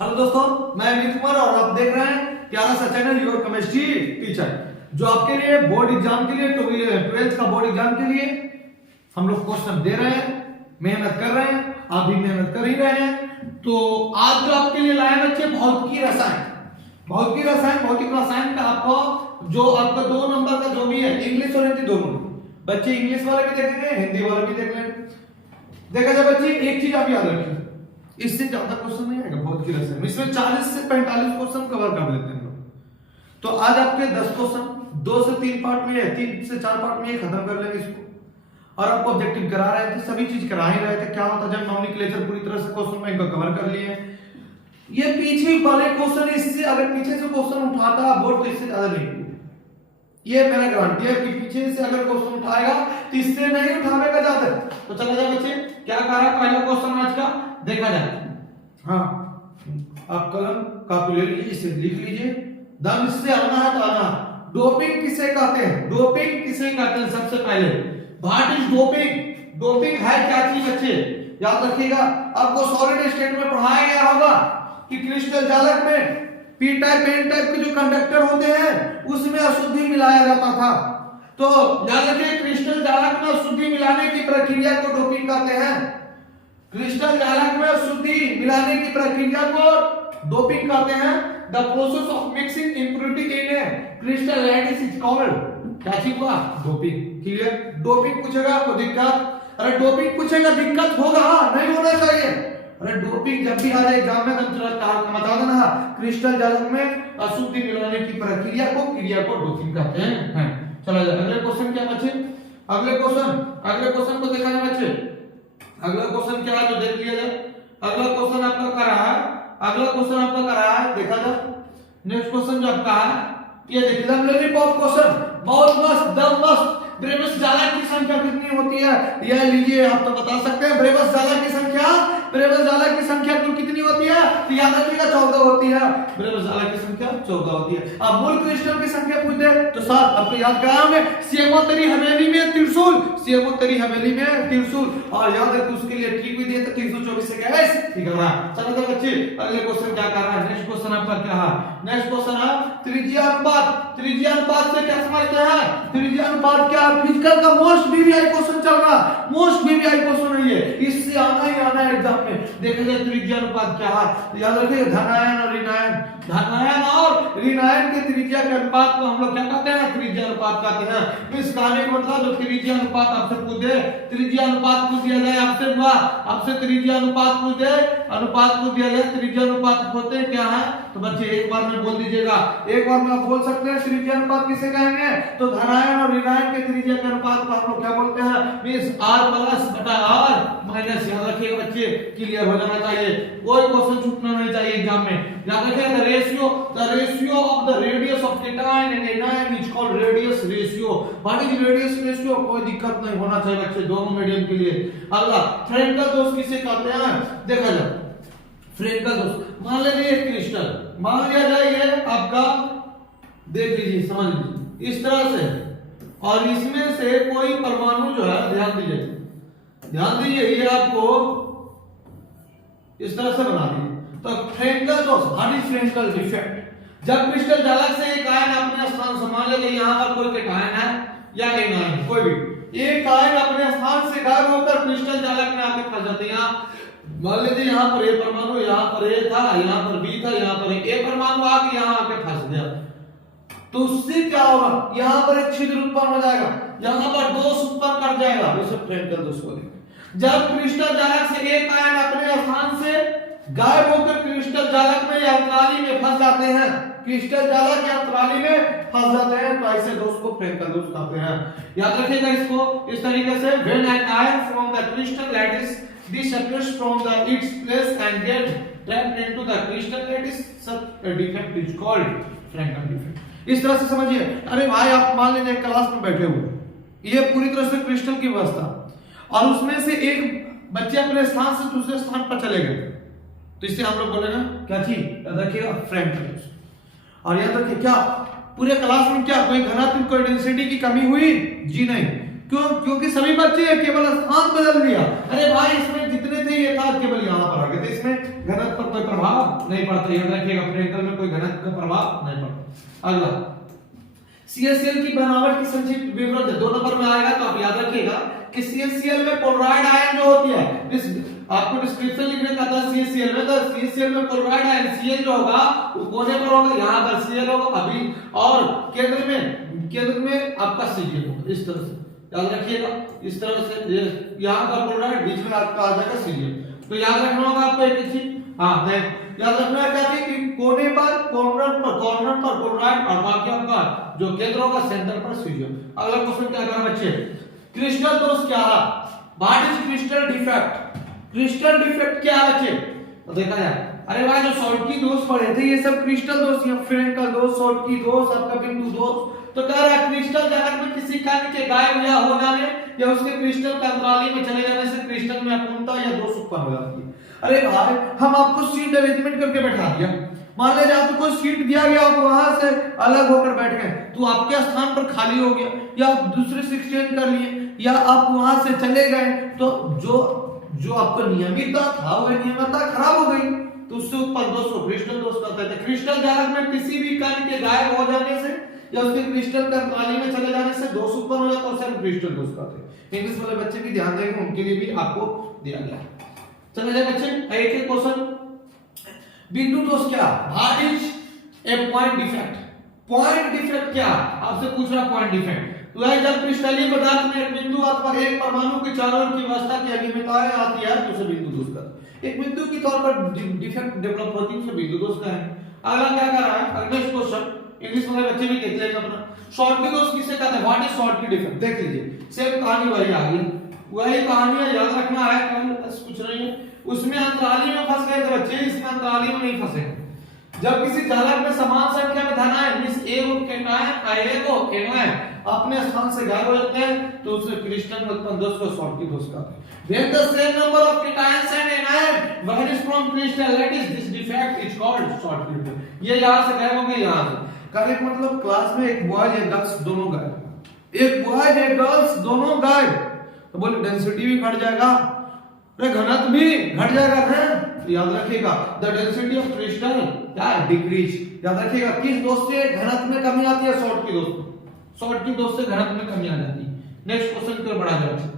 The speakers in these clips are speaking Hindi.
हेलो दोस्तों, मैं अमित कुमार और आप देख रहे हैं प्यारा सा चैनल योर केमिस्ट्री टीचर, जो आपके लिए बोर्ड एग्जाम के लिए 12th का बोर्ड एग्जाम के लिए हम लोग क्वेश्चन दे रहे हैं, मेहनत कर रहे हैं, आप भी मेहनत कर ही रहे हैं। तो आज जो आपके लिए लाए बच्चे भौतिकी रसायन का आपको जो आपका 2 नंबर का जो भी है इंग्लिश और हिंदी दोनों, बच्चे इंग्लिश वाले भी देखेंगे, हिंदी वाले भी देख लेंगे। देखा जाए बच्चे, एक चीज आप याद रखिए, इससे ज्यादा क्वेश्चन नहीं आएगा भौतिकी रसायन में, इसमें 40 से 45 क्वेश्चन कवर कर लेते हैं लोग। तो आज आपके 10 क्वेश्चन 2 से 3 पार्ट में है, 3 से 4 पार्ट में ये खत्म कर लेंगे इसको। और आपको ऑब्जेक्टिव करा रहे थे, सभी चीज करा ही रहे थे। क्या होता जब नॉमेनक्लेचर पूरी तरह से क्वेश्चन में इनको कवर कर लिए। ये पीछे वाले क्वेश्चन, इससे अगर पीछे से क्वेश्चन उठाता बोर्ड तो इससे ज्यादा नहीं, ये मैंने गारंटी है कि पीछे से अगर क्वेश्चन उठाएगा तो इससे नहीं उठावेगा ज्यादा। तो चला जाए बच्चे, क्या कह रहा है पहला क्वेश्चन आज का, देखा जाए। हाँ, आप कलम कॉपी ले लीजिए, इसे लिख लीजिए, दम इससे आना है तो आना। डोपिंग किसे कहते हैं? डोपिंग किसे कहते हैं? सबसे पहले व्हाट इज डोपिंग? डोपिंग है क्या चीज बच्चे? याद रखिएगा, आपको सॉलिड स्टेट में पढ़ाया गया होगा कि क्रिस्टल जालक में पी टाइप एन टाइप के जो कंडक्टर होते हैं उसमें अशुद्धि मिलाया जाता था। तो याद रखिए, क्रिस्टल जालक में अशुद्धि मिलाने की प्रक्रिया को डोपिंग कहते हैं। क्रिस्टल जालक में अशुद्धि मिलाने की प्रक्रिया को डोपिंग कहते हैं। The process of mixing impurity in A crystal lattice is called, क्या चीज हुआ? डोपिंग। क्लियर? डोपिंग पूछेगा आपको दिक्कत, अरे डोपिंग पूछेगा दिक्कत होगा, नहीं होना चाहिए। अरे डोपिंग जब भी आ जाए एग्जाम में तो तुरंत बता देना, क्रिस्टल जालक में अशुद्धि मिलाने की प्रक्रिया को डोपिंग कहते हैं। चला जाए अगले क्वेश्चन, क्या बच्चे? अगले क्वेश्चन को देखा जाए बच्चे। अगला क्वेश्चन क्या है जो देख लिया जाए। अगला क्वेश्चन आपका कर रहा है, देखा जाए। नेक्स्ट क्वेश्चन जो आपका है ये देखिए, लॉलीपॉप क्वेश्चन, बहुत मस्त, दम मस्त। ब्रेवस जालक की संख्या कितनी होती है? यह लीजिए, आप तो बता सकते हैं। ब्रेवस जालक की संख्या कुल कितनी होती है? तो याद रखिएगा 14 होती है। ब्रेवस जालक की संख्या 14 होती है। अब मूल क्रिस्टल की संख्या पूछते तो साथ आपको याद कराऊंगे, सियमोत्तरी हवेली में त्रिशूल, और याद रखिए उसके लिए ठीक भी दिए तो 324 से क्या है, ठीक है ना। चलो तो बच्चे अगले क्वेश्चन क्या कर रहा है। नेक्स्ट क्वेश्चन आपका क्या है? नेक्स्ट क्वेश्चन है त्रिज्या अनुपात से क्या समझते हैं? त्रिज्या अनुपात क्या? फिजिकल का मोस्ट वीवीआई क्वेश्चन चल रहा है, मोस्ट वीवीआई क्वेश्चन है ये, इससे आना ही आना है एग्जाम में। देखा जाए त्रिज्या अनुपात क्या है, तो याद रखिए धनायन और ऋणायन के त्रिज्या के अनुपात को हम लोग क्या कहते हैं? त्रिज्या अनुपात कहते हैं। इस कहानी को मतलब जो त्रिज्या अनुपात आपसे पूछे, त्रिज्या अनुपात पूछ दिया जाए आपसे त्रिज्या अनुपात पूछ दिया जाए, त्रिज्या अनुपात होते क्या है? तो बच्चे एक बार में बोल दीजिएगा, एक बार में आप बोल सकते हैं त्रिज्या अनुपात किसे कहेंगे? तो धनायन और ऋणायन के त्रिज्या के अनुपात को हम लोग क्या बोलते हैं? मींस r प्लस बटा r माइनस। याद रखिएगा बच्चे, क्लियर हो जाना चाहिए, कोई क्वेश्चन छूटना नहीं चाहिए एग्जाम में। याद रखिएगा the ratio of the radius of cation and anion is called radius ratio. What is radius ratio? कोई दिक्कत नहीं होना चाहिए बच्चे, दोनों मीडियम के लिए। अगला फ्रेंकल दोष किसे कहते हैं? देखा जाए फ्रेंकल दोष, मान लीजिए क्रिस्टल, मान लिया जाए ये आपका, देख लीजिए, समझ लीजिए इस तरह से, और इसमें से कोई परमाणु जो है, ध्यान दीजिए ये आपको इस तरह से बना दिए। तो फ्रेंकल दोष, व्हाट इज फ्रेंकल डिफेक्ट? जब क्रिस्टल जालक से एक आयन अपने स्थान से, मान लीजिए यहां पर कोई केटायन है या एनायन, कोई भी एक आयन अपने स्थान से गायब होकर क्रिस्टल जालक में आके फंस जाते हैं। मान लीजिए यहाँ पर ए परमाणु, यहाँ पर ए था, यहाँ पर बी था, यहाँ पर ए परमाणु आके यहाँ आके फंस गया, तो उससे क्या होगा? यहाँ पर एक छिद्र उत्पन्न हो जाएगा, यहाँ पर दोष उत्पन्न कर जाएगा, इसे फ्रेंकल दोष बोलेंगे। जब क्रिस्टल जालक से एक आयन अपने स्थान से गायब होकर क्रिस्टल जालक में या अंतराली में फंस जाते हैं, क्रिस्टल जालक या अंतराली में फंस जाते हैं, तो ऐसे दोष को फ्रेंकल दोष कहते हैं। याद रखिएगा इसको इस तरीके से, when an ion from the crystal lattice disappears from its place and gets trapped into the crystal lattice, such a defect is called Frankel defect। इस तरह से समझिए। अरे भाई, आप मान लीजिए क्लास में बैठे हुए, ये पूरी तरह से क्रिस्टल की व्यवस्था, और उसमें से एक बच्चे अपने स्थान से दूसरे स्थान पर चले गए, तो इससे हम लोग बोलेगा क्या चीज? याद रखिएगा फ्रेंकल दोष। और याद रखिए क्या पूरे क्लास में क्या कोई घनात्मक कोई डेंसिटी की कमी हुई? जी नहीं। क्यों? क्योंकि सभी बच्चे केवल स्थान बदल दिया। अरे भाई, इसमें जितने थे ये था केवल यहाँ पर आ गया, तो इसमें घनत्व पर कोई प्रभाव नहीं पड़ता, याद रखिएगा फ्रेंकल में कोई घनत्व का प्रभाव नहीं पड़ता। अगला CaCl की बनावट की संक्षिप्त विवरण है, 2 नंबर में आएगा, तो आप याद रखिएगा कि CaCl में क्लोराइड आयन जो होती है, इस आपको डिस्क्रिप्शन लिखने का था CaCl में, तो CaCl में क्लोराइड आयन Cl जो होगा वो कोने पर होगा, यहाँ पर Cl होगा अभी, और केंद्र में आपका Cl होगा, इस तरह से याद रखिएगा, इस तरह से यहाँ पर क्लोराइड, बीच में आपका आ जाएगा Cl। तो याद रखना होगा आपको एक चीज, हाँ याद रखना है क्या थी कि कोने पर कॉर्नर पर क्लोराइड और बाकी आपका जो केंद्र होगा सेंटर पर Cl। अगला क्वेश्चन क्या करा बच्चे, क्रिस्टल दोष क्या है, what is crystal defect, crystal defect क्या है बच्चे, तो देखा जाए, अरे भाई जो शॉर्टकी दोष पढ़े थे ये सब क्रिस्टल दोष, या फ्रेंकल दोष, शॉर्टकी दोष, आपका बिंदु दोष, तो कह रहा है क्रिस्टल जगत में किसी कण के गायब या हो जाने या उसके क्रिस्टल का अंतराली में चले जाने से क्रिस्टल में अपूर्णता या दोष उत्पन्न हो जाती है। अरे भाई हम आपको सीट अरेंजमेंट करके बैठा दिया, मान लीजिए आपको सीट दिया गया, आप वहां से अलग होकर बैठ गए, तो आपके स्थान पर खाली हो गया, या आप दूसरे से एक्सचेंज कर लिए, या आप वहां से चले गए, तो जो आपको नियमितता था वो नियमितता खराब हो गई, तो उससे उत्पन्न दोष को क्रिस्टल दोष कहते हैं। क्रिस्टल जालक में किसी भी कण के गायब हो जाने से या उसके क्रिस्टल का अंतराली में चले जाने से दोष उत्पन्न हो जाता है, उसे हम क्रिस्टल दोष कहते हैं। इंग्लिश वाले बच्चे भी ध्यान देंगे, उनके लिए भी आपको दिया गया है। चलिए बच्चे एक क्वेश्चन, बिंदु दोष क्या, what is a point defect, point defect क्या, आपसे पूछ रहा पॉइंट डिफेक्ट, तो है जब क्रिस्टलीय पदार्थ में एक बिंदु अथवा एक परमाणु के चारों ओर की अवस्था की अनियमितताएं आती है तो उसे बिंदु दोष कहते हैं। एक बिंदु की तौर पर डिफेक्ट डेवलप होती है उसे बिंदु दोष कहते हैं। अगला क्या कर रहा है, नेक्स्ट क्वेश्चन, इंग्लिश वाले बच्चे भी देख लेंगे अपना, शॉर्टकी दोष किसे कहते हैं, व्हाट इज शॉर्टकी डिफेक्ट, देख लीजिए सेम कहानी वही आ गई, वही कहानी याद रखना है, कल कुछ नहीं है, उसमें अंतराली में फंस गए थे बच्चे, इसमें अंतराली में नहीं फंसे। जब किसी जालक में समान संख्या में धन आयन मिस ए को कैटायन आयन को एनायन अपने स्थान से गायब हो जाते हैं तो उसे क्रिस्टल में उत्पन्न दोष को शॉर्टकी दोष कहते हैं। When the same number of cations and anion varies from crystal, that is this defect is called Schottky defect। ये यहाँ से गायब होंगे, यहाँ से करेक्ट, मतलब क्लास में एक बॉयज एक गर्ल्स दोनों गायब, एक बॉयज एक गर्ल्स दोनों गायब, तो बोले डेंसिटी भी घट जाएगा, घनत्व भी घट जाएगा ना, तो याद रखिएगा द डेंसिटी ऑफ क्रिस्टल क्या डिक्रीज, याद रखिएगा किस दोष से घनत्व में कमी आती है, शॉर्टकी दोष, शॉर्टकी दोष से घनत्व में कमी आ जाती है। नेक्स्ट क्वेश्चन की ओर बढ़ा जाए,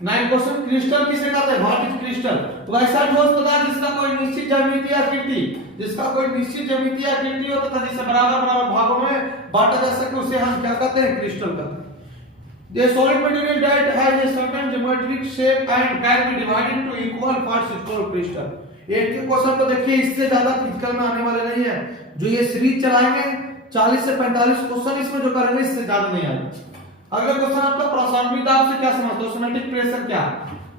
9 क्वेश्चन, क्रिस्टल किसे कहते हैं, व्हाट इज क्रिस्टल, वैसा ठोस पदार्थ जिसका कोई निश्चित ज्यामितीय आकृति, जिसका कोई निश्चित ज्यामितीय आकृति हो तथा जिसे बराबर भागों में बांटा जा सके उसे हम क्या कहते हैं, क्रिस्टल कहते हैं। The solid material that has a certain geometric shape and can be divided into equal parts is called crystal। एक के क्वेश्चन को देखिए, इससे ज्यादा फिजिकल में आने वाले नहीं है, जो ये सीरीज चलाएंगे 40 से 45 क्वेश्चन इसमें जो करेंगे इससे ज्यादा नहीं आएगा। अगला क्वेश्चन आपका प्रासंगिक दाब से क्या समझते हो, ऑस्मोटिक प्रेशर क्या,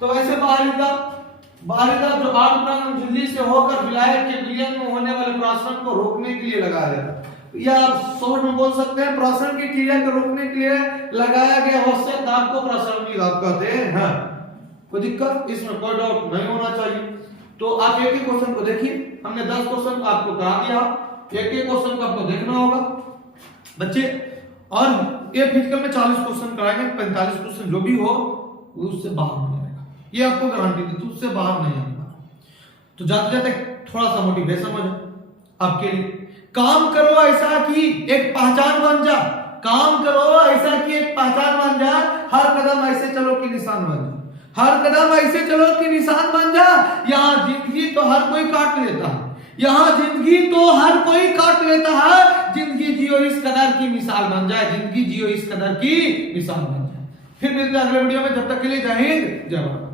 तो वैसे बाहरी दाब जो आर्द्र झिल्ली से होकर विलायक के विलयन में होने वाले प्राशन को रोकने के लिए लगाया जाता है, या आप शॉर्ट में बोल सकते हैं प्राशन की क्रिया को रोकने के लिए लगाया गया आवश्यक दाब को प्रासंगिक दाब कहते हैं। कोई दिक्कत इसमें कोई डाउट नहीं होना चाहिए। तो आप एक एक क्वेश्चन को देखिए, हमने 10 क्वेश्चन आपको करा दिया, एक एक क्वेश्चन को आपको देखना होगा बच्चे, और ये फिजिकल में 40 क्वेश्चन कराएंगे, 45 क्वेश्चन जो भी हो उससे बाहर नहीं आएगा, ये आपको गारंटी दी, तो उससे बाहर नहीं आएगा। तो जाते जाते थोड़ा सा मोटिवेशन हो जाए आपके लिए, काम करो ऐसा कि एक पहचान बन जा, काम करो ऐसा कि एक पहचान बन जा, हर कदम ऐसे चलो कि निशान बन जा, हर कदम ऐसे चलो कि निशान बन जा। यहाँ जिंदगी तो हर कोई काट लेता है, यहाँ जिंदगी तो हर कोई काट लेता है, जिंदगी जियो इस कदर की मिसाल बन जाए, जिंदगी जियो इस कदर की मिसाल बन जाए। फिर मिलते हैं अगले वीडियो में, जब तक के लिए जय हिंद जय भारत।